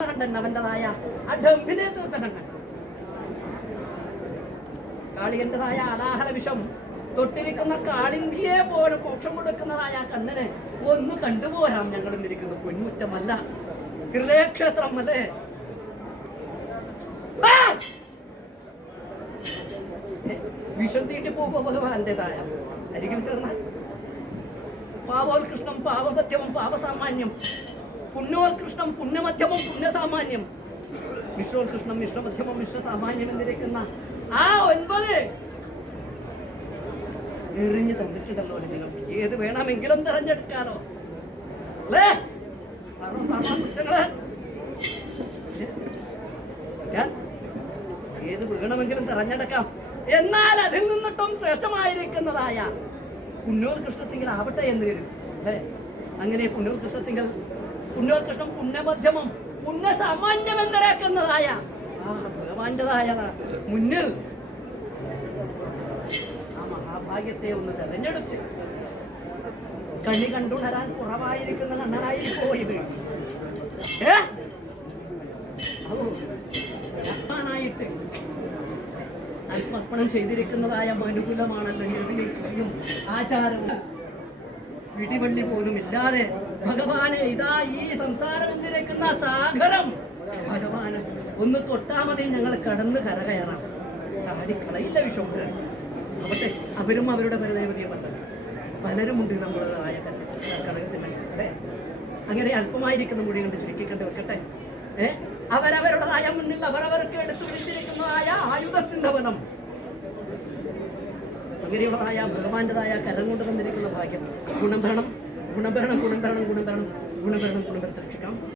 കണ്ടൻ അവന്റേതായ ആ ഡംഭിനെ തീർത്ത കണ്ടൻ കാളിയന്റെതായ അലാഹല വിഷം തൊട്ടിരിക്കുന്ന കാളിന്തിയെ പോലെ മോക്ഷം കൊടുക്കുന്നതായ ആ കണ്ണനെ ഒന്ന് കണ്ടുപോരാം ഞങ്ങൾ ഇന്നിരിക്കുന്ന പൊന്മുറ്റമല്ല ഹൃദയക്ഷേത്രം അല്ലേ വിഷം തീട്ടി പോകുമോ ഭഗവാന്റേതായ? അരികിൽ ചേർന്നാൽ. പാവോത്കൃഷ്ണം പാവമധ്യമം പാവസാമാന്യം പുണ്യോത്കൃഷ്ണം പുണ്യമധ്യമം പുണ്യസാമാന്യം. മിശ്രോത്കൃഷ്ണം മിശ്രമധ്യമം മിശ്രസാമാന്യം എന്നിരിക്കുന്ന ആ ഒൻപത് എറിഞ്ഞു തന്നിട്ടുണ്ടല്ലോ നിങ്ങൾ? ഏത് വേണമെങ്കിലും തെരഞ്ഞെടുക്കാലോ. അല്ലേ? ഏത് വേണമെങ്കിലും തെരഞ്ഞെടുക്കാം. എന്നാൽ അതിൽ നിന്നിട്ടും ശ്രേഷ്ഠമായിരിക്കുന്നതായ പുണ്യോത്കൃഷ്ണത്തിങ്കിൽ ആവട്ടെ എന്ന് വരും അല്ലേ? അങ്ങനെ പുണ്യോത്കൃഷ്ണത്തിങ്കിൽ പുണ്യോത്കൃഷ്ണം പുണ്യമധ്യമം പുണ്യസാമാന്യം എന്നരാക്കുന്നതായ ആ ഭഗവാന്റേതായ മുന്നിൽ ആ മഹാഭാഗ്യത്തെ ഒന്ന് തെരഞ്ഞെടുത്തു. കണി കണ്ടുണരാൻ കുറവായിരിക്കുന്ന കണ്ണനായിരിക്കോ ഇത്? ഏഹ്മാനായിട്ട് അല്പർപ്പണം ചെയ്തിരിക്കുന്നതായ മനുകുലമാണല്ലോ ആചാരവും. പിടിവള്ളി പോലും ഇല്ലാതെ ഭഗവാനെ ഇതാ ഈ സംസാരം എന്തിരിക്കുന്ന സാഗരം. ഭഗവാന് ഒന്ന് തൊട്ടാമതി ഞങ്ങൾ കടന്ന് കരകയറാം. ചാടിക്കളയില്ല വിശ്വംഭരൻ. അവിടെ അവരും അവരുടെ പരദേവതയുമല്ല. പലരുമുണ്ട് നമ്മളതായ കടകത്തിന്റെ അല്ലേ? അങ്ങനെ അല്പമായിരിക്കുന്ന മുടി കണ്ട് ചുരുക്കിക്കണ്ട് വെക്കട്ടെ. ഏ? അവരവരുടേതായ മുന്നിൽ അവരവർക്ക് എടുത്തു പിടിച്ചിരിക്കുന്നതായ ആയുധത്തിന്റെ ബലം. അങ്ങനെയുള്ളതായ ഭഗവാന്റേതായ കരം കൊണ്ട് തന്നിരിക്കുന്ന ഭാഗ്യം. ഗുണഭരണം ഗുണഭരണം ഗുണഭരണം ഗുണഭരണം ഗുണം ഭരണം ഗുണം ഭരണം ഗുണം ഭരണം ഗുണം ഭരണം. രക്ഷിക്കാം.